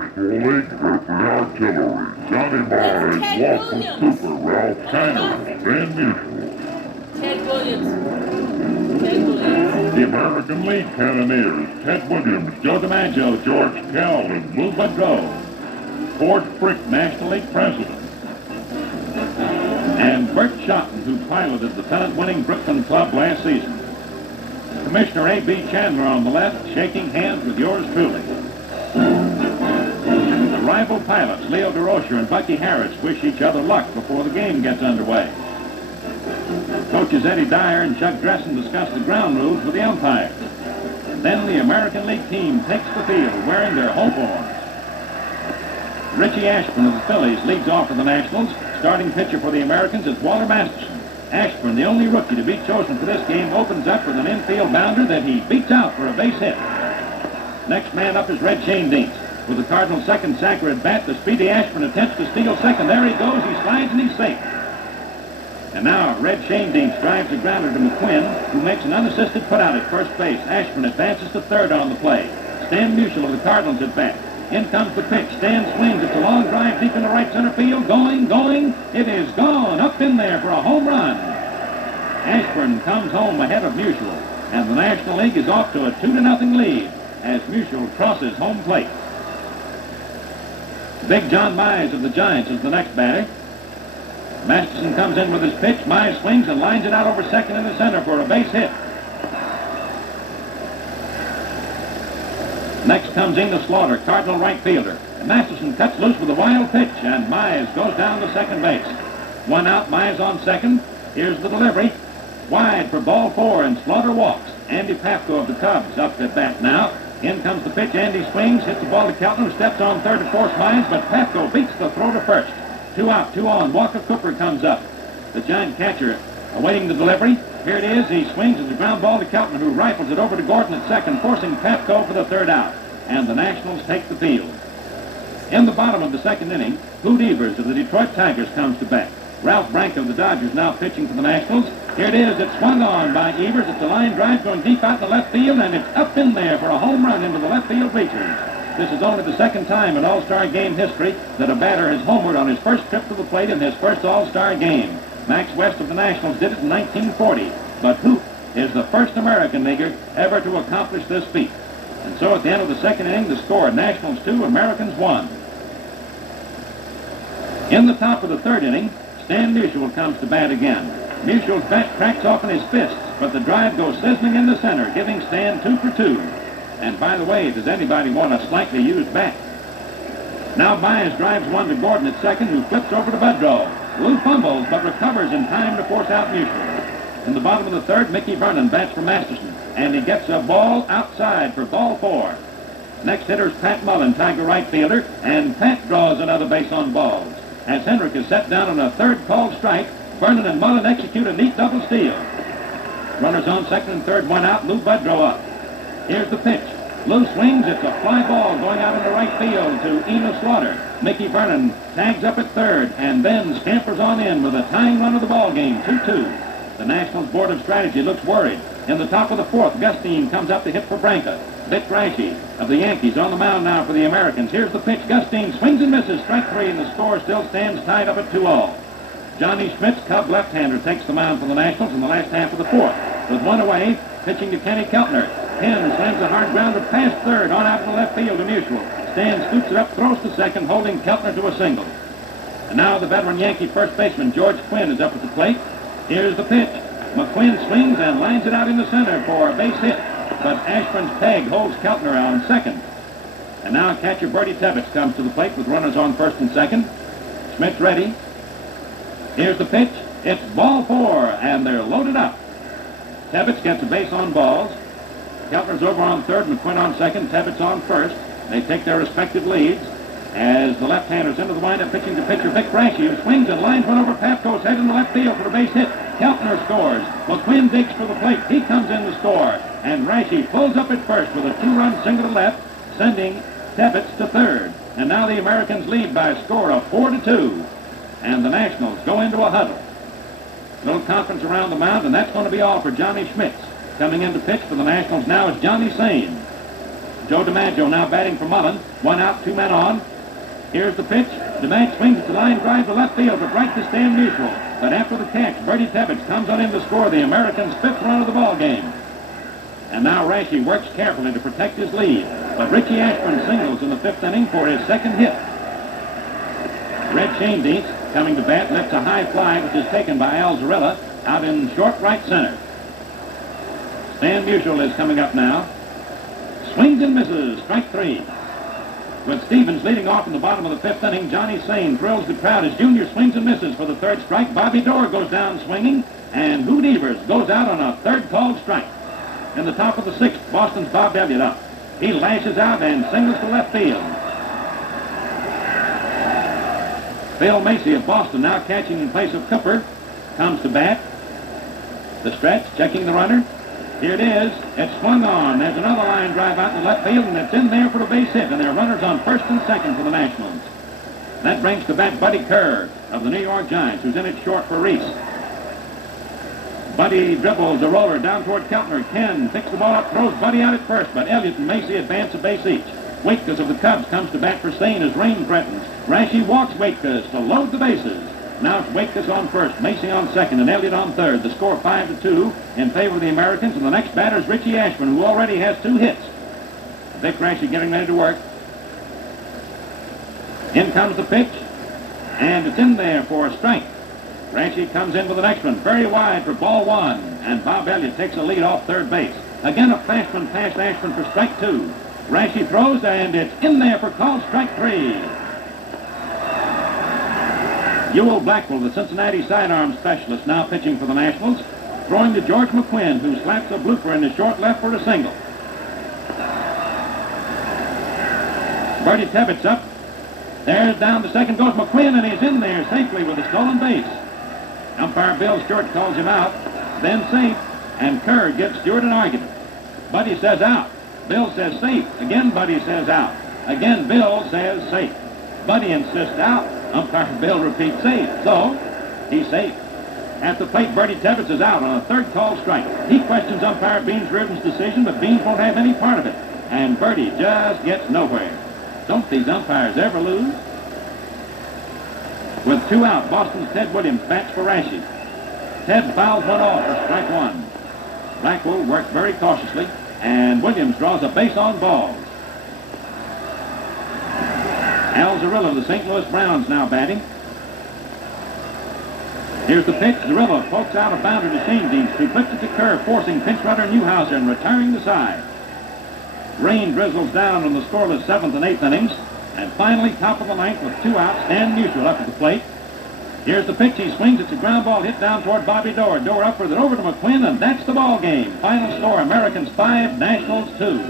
National League with the artillery. Johnny Myers, Walker Cooper, Ralph Tanner, Van Mutual. Ted Williams. The American League Cannoneers, Ted Williams, Joe DiMaggio, George Kell, and Lou Boudreau. Ford Frick, National League President. And Bert Schotten, who piloted the pennant-winning Brooklyn Club last season. Commissioner A.B. Chandler on the left, shaking hands with yours truly. The rival pilots, Leo DeRocher and Bucky Harris, wish each other luck before the game gets underway. Coaches Eddie Dyer and Chuck Dressen discuss the ground rules with the umpires. And then the American League team takes the field wearing their home forms. Richie Ashburn of the Phillies leads off for the Nationals. Starting pitcher for the Americans is Walter Masterson. Ashburn, the only rookie to be chosen for this game, opens up with an infield bounder that he beats out for a base hit. Next man up is Red Schoendienst. With the Cardinals' second sacker at bat, the speedy Ashburn attempts to steal second. There he goes. He slides and he's safe. And now Red Schoendienst drives a grounder to McQuinn, who makes an unassisted putout at first base. Ashburn advances to third on the play. Stan Musial of the Cardinals at bat. In comes the pitch. Stan swings. It's a long drive deep into right center field. Going. It is gone. Up in there for a home run. Ashburn comes home ahead of Musial. And the National League is off to a 2-0 lead as Musial crosses home plate. Big John Mize of the Giants is the next batter. Masterson comes in with his pitch. Mize swings and lines it out over second in the center for a base hit. Next comes Inga Slaughter, Cardinal right fielder. Masterson cuts loose with a wild pitch, and Mize goes down to second base. One out, Mize on second. Here's the delivery. Wide for ball 4, and Slaughter walks. Andy Pafko of the Cubs up at bat now. In comes the pitch. Andy swings, hits the ball to Kelton, who steps on third to force Mize, but Pafko beats the throw to first. 2 out, 2 on. Walker Cooper comes up. The Giant catcher awaiting the delivery. Here it is. He swings at the ground ball to Kelton, who rifles it over to Gordon at second, forcing Pafko for the third out. And the Nationals take the field. In the bottom of the second inning, Hoot Evers of the Detroit Tigers comes to bat. Ralph Brank of the Dodgers now pitching for the Nationals. Here it is. It's swung on by Evers. It's a line drive going deep out in the left field, and it's up in there for a home run into the left field bleachers. This is only the second time in All-Star game history that a batter has homered on his first trip to the plate in his first All-Star game. Max West of the Nationals did it in 1940, but Hoot is the first American leaguer ever to accomplish this feat. And so at the end of the second inning, the score, Nationals 2, Americans 1. In the top of the third inning, Stan Musial comes to bat again. Musial's bat cracks off in his fists, but the drive goes sizzling into center, giving Stan 2 for 2. And by the way, does anybody want a slightly used bat? Now Myers drives one to Gordon at second, who flips over to Boudreau. Lou fumbles, but recovers in time to force out Musial. In the bottom of the third, Mickey Vernon bats for Masterson, and he gets a ball outside for ball 4. Next hitter's Pat Mullen, Tiger right fielder, and Pat draws another base on balls. As Hendrick is set down on a third called strike, Vernon and Mullen execute a neat double steal. Runners on second and third, 1 out, Lou Boudreau up. Here's the pitch. Lou swings. It's a fly ball going out into right field to Ina Slaughter. Mickey Vernon tags up at third and then scampers on in with a tying run of the ball game, 2-2. The Nationals Board of Strategy looks worried. In the top of the fourth, Gustine comes up to hit for Branca. Vic Rashi of the Yankees on the mound now for the Americans. Here's the pitch. Gustine swings and misses. Strike 3, and the score still stands tied up at 2-all. Johnny Schmitz, Cub left-hander, takes the mound for the Nationals in the last half of the fourth. With 1 away, pitching to Kenny Keltner. Penn slams a hard grounder past third, on out to the left field to Musial. Stan scoots it up, throws to second, holding Keltner to a single. And now the veteran Yankee first baseman George Quinn is up at the plate. Here's the pitch. McQuinn swings and lines it out in the center for a base hit, but Ashburn's peg holds Keltner on second. And now catcher Bertie Tebbetts comes to the plate with runners on first and second. Schmidt's ready. Here's the pitch. It's ball 4, and they're loaded up. Tebbetts gets a base on balls. Keltner's over on third, McQuinn on second, Tebbetts on first. They take their respective leads as the left-handers into the windup, pitching to pitcher Vic Rashi, who swings and lines one over Pafko's head in the left field for a base hit. Keltner scores. McQuinn digs for the plate. He comes in to score. And Rashi pulls up at first with a 2-run single to left, sending Tebbetts to third. And now the Americans lead by a score of 4-2. And the Nationals go into a huddle. Little conference around the mound, and that's going to be all for Johnny Schmitz. Coming in to pitch for the Nationals now is Johnny Sane. Joe DiMaggio now batting for Mullen. One out, two men on. Here's the pitch. DiMaggio swings at the line drive to left field, but right to stand neutral. But after the catch, Bertie Tebbets comes on in to score the Americans' 5th run of the ball game. And now Rashi works carefully to protect his lead. But Richie Ashburn singles in the 5th inning for his 2nd hit. Red Schoendienst coming to bat lifts a high fly, which is taken by Al Zarella out in short right center. Stan Musial is coming up now. Swings and misses. Strike 3. With Stevens leading off in the bottom of the 5th inning, Johnny Sane thrills the crowd as Junior swings and misses for the 3rd strike. Bobby Dorr goes down swinging, and Hoot Evers goes out on a 3rd called strike. In the top of the 6th, Boston's Bob Elliott up. He lashes out and singles to left field. Phil Macy of Boston, now catching in place of Cooper, comes to bat. The stretch, checking the runner. Here it is. It's swung on. There's another line drive out to left field, and it's in there for a base hit, and there are runners on 1st and 2nd for the Nationals. That brings to bat Buddy Kerr of the New York Giants, who's in it short for Reese. Buddy dribbles a roller down toward Keltner. Ken picks the ball up, throws Buddy out at first, but Elliott and Macy advance a base each. Waitkus of the Cubs comes to bat for Sane as rain threatens. Rashi walks Waitkus to load the bases. Now it's Waitkus on 1st, Macy on 2nd, and Elliott on 3rd. The score 5-2 in favor of the Americans, and the next batter is Richie Ashburn, who already has 2 hits. Dick Rashi getting ready to work. In comes the pitch, and it's in there for a strike. Rashi comes in with the next one, very wide for ball 1, and Bob Elliott takes a lead off 3rd base. Again, a fast one past Ashburn for strike 2. Rashi throws, and it's in there for called strike 3. Ewell Blackwell, the Cincinnati sidearm specialist, now pitching for the Nationals, throwing to George McQuinn, who slaps a blooper in the short left for a single. Bertie Tebbets up. There's down to 2nd goes McQuinn, and he's in there safely with a stolen base. Umpire Bill Stewart calls him out, then safe, and Kerr gives Stewart an argument. Buddy says out. Bill says safe. Again, Buddy says out. Again, Bill says safe. Buddy insists out. Umpire Bill repeats safe. So, he's safe. At the plate, Bertie Tebbets is out on a 3rd called strike. He questions umpire Beans Reardon's decision, but Beans won't have any part of it. And Bertie just gets nowhere. Don't these umpires ever lose? With 2 out, Boston's Ted Williams bats for Rashi. Ted fouls one off for strike 1. Blackwell works very cautiously, and Williams draws a base on balls. Al Zarella of the St. Louis Browns now batting. Here's the pitch. Zarella pokes out a bounder to Schoendienst, who flips it to Kerr, forcing pinch runner Newhouser and retiring the side. Rain drizzles down in the scoreless 7th and 8th innings. And finally, top of the 9th with 2 outs, Stan Musial up at the plate. Here's the pitch. He swings. It's a ground ball hit down toward Bobby Dorr. Dorr up with it over to McQuinn, and that's the ball game. Final score, Americans 5, Nationals 2.